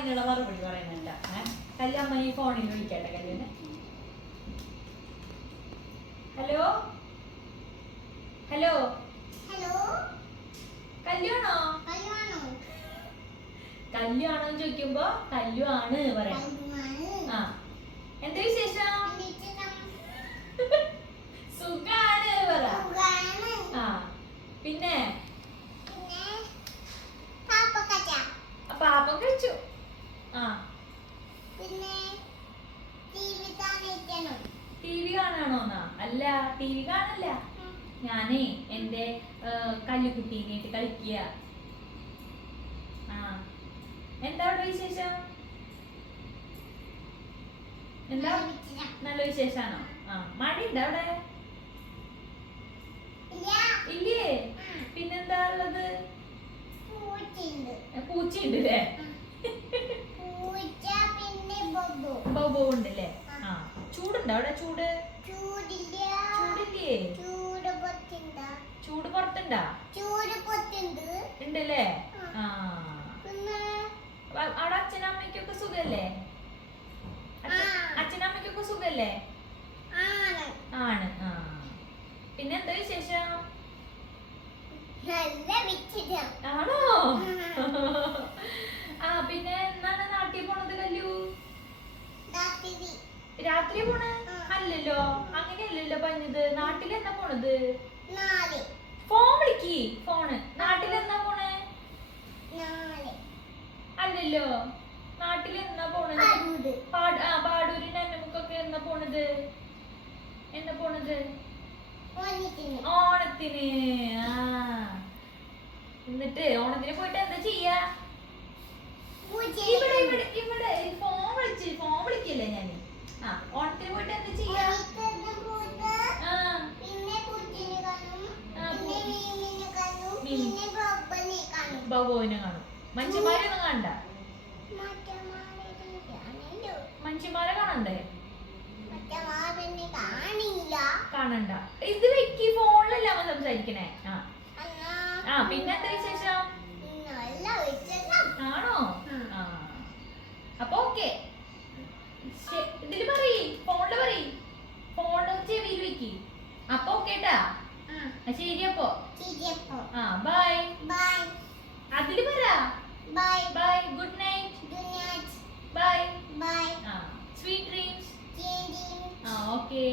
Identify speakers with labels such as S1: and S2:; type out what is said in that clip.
S1: അതിനുള്ള മറുപടി പറയുന്നുണ്ട്? കല്യാമ്മ ഈ ഫോണിൽ വിളിക്കട്ടെ കല്യാണ ഹലോ ഹലോ
S2: ഹലോ
S1: കല്യാണോ?
S2: കല്യാണോ?
S1: കല്യാണോ ചോദിക്കുമ്പോ കല്യാണ് ആണ്
S2: കല്യാണം.
S1: ആ. എന്താ വിശേഷം
S2: വിളിച്ചണം
S1: സുഖാണ് പറ
S2: സുഖാണ്
S1: ആ പിന്നെ
S2: പിന്നെ പാപ്പക്കച്ച
S1: അപ്പൊ അപ്പം കഴിച്ചു ആ
S2: പിന്നെ ടി വി
S1: കാണാണോന്നാ? അല്ല ടി വി കാണല്ല. ഞാനേ എന്റെ കല്ലുകുട്ടീനായിട്ട് കളിക്കുക ആ. എന്താ അവിടെ വിശേഷം? എന്താ? നല്ല വിശേഷാണോ? ആ. മഴയുണ്ടോ അവിടെ?
S2: ഇല്ല.
S1: ഇല്ലേ? പിന്നെന്താ ഉള്ളത്?
S2: പൂച്ചയുണ്ട്.
S1: പൂച്ചയുണ്ട് അല്ലേ
S2: പൂച്ച പിന്നെ
S1: ഉണ്ടല്ലേ ആ. ചൂടുണ്ടോ അവിടെ ചൂട്?
S2: ചൂടില്ല. ചൂട്
S1: പുറത്തുണ്ടാ? ഉണ്ടല്ലേ? ആ. അവിടെ അച്ഛനമ്മയ്ക്കൊക്കെ സുഖല്ലേ? അച്ഛ-
S2: ആ.
S1: അച്ഛനും അമ്മയ്ക്കൊക്കെ സുഖല്ലേ?
S2: ആണ്.
S1: ആ. പിന്നെ എന്താ വിശേഷം? ആണോ? ആ. പിന്നെ എന്നാണ് നാട്ടിൽ പോണത് കല്ലു
S2: രാത്രി
S1: രാത്രി പോണ്. അല്ലല്ലോ. അങ്ങനെയല്ലല്ലോ പറഞ്ഞത്. നാട്ടിൽ എന്നാ പോണത്? ഫോൺ വിളിക്ക്. ഫോണ്. നാട്ടിൽ എന്നാ പോണ്? അല്ലല്ലോ. നാട്ടിൽ എന്നാ പോണത്?
S2: അറുപത്
S1: പാട് ആ പാടൂരിന്റെ അന്നമുക്കൊക്കെ എന്നാ പോണത്? എന്നാ പോണത്? ഓണത്തിന്. ആ. എന്നിട്ട് ഓണത്തിന് പോയിട്ട് എന്താ ചെയ്യാ ഇവിടെ ഇവിടെ ഇവിടെ ഫോൺ വിളിച്ച് ഫോൺ വിളിക്കില്ലേ ഞാൻ ആ ഓണത്തിന് പോയിട്ട് എന്താ ചെയ്യാ ആ
S2: പിന്നെ പൂച്ചിനെ കാണും
S1: ആ,
S2: പിന്നെ മീമിനെ ബൊബനെ കാണും.
S1: മഞ്ചുമാരെ ഒന്നും കണ്ട മഞ്ചുമാരെ കാണണ്ടേ? കാണണ്ട. ഇത് വെക്കി ഫോണിലല്ല അവൻ സംസാരിക്കണേ? ആ. ആ പിന്നെ എന്താ വിശേഷം? ആണോ? ആ. അപ്പൊ ഓക്കെ. ഇതിൽ പറയ് ഫോണിൽ പറയ്. ഫോണിൽ ചെവിയിൽ വെക്കി. അപ്പൊ ഓക്കേട്ടാ.
S2: ആ
S1: ശരി ആ ബൈ
S2: ബൈ
S1: അതിൽ പറ
S2: bye
S1: bye good night
S2: good night
S1: bye
S2: bye
S1: ആ സ്വീറ്റ് ഡ്രീംസ് ആ
S2: ഓക്കെ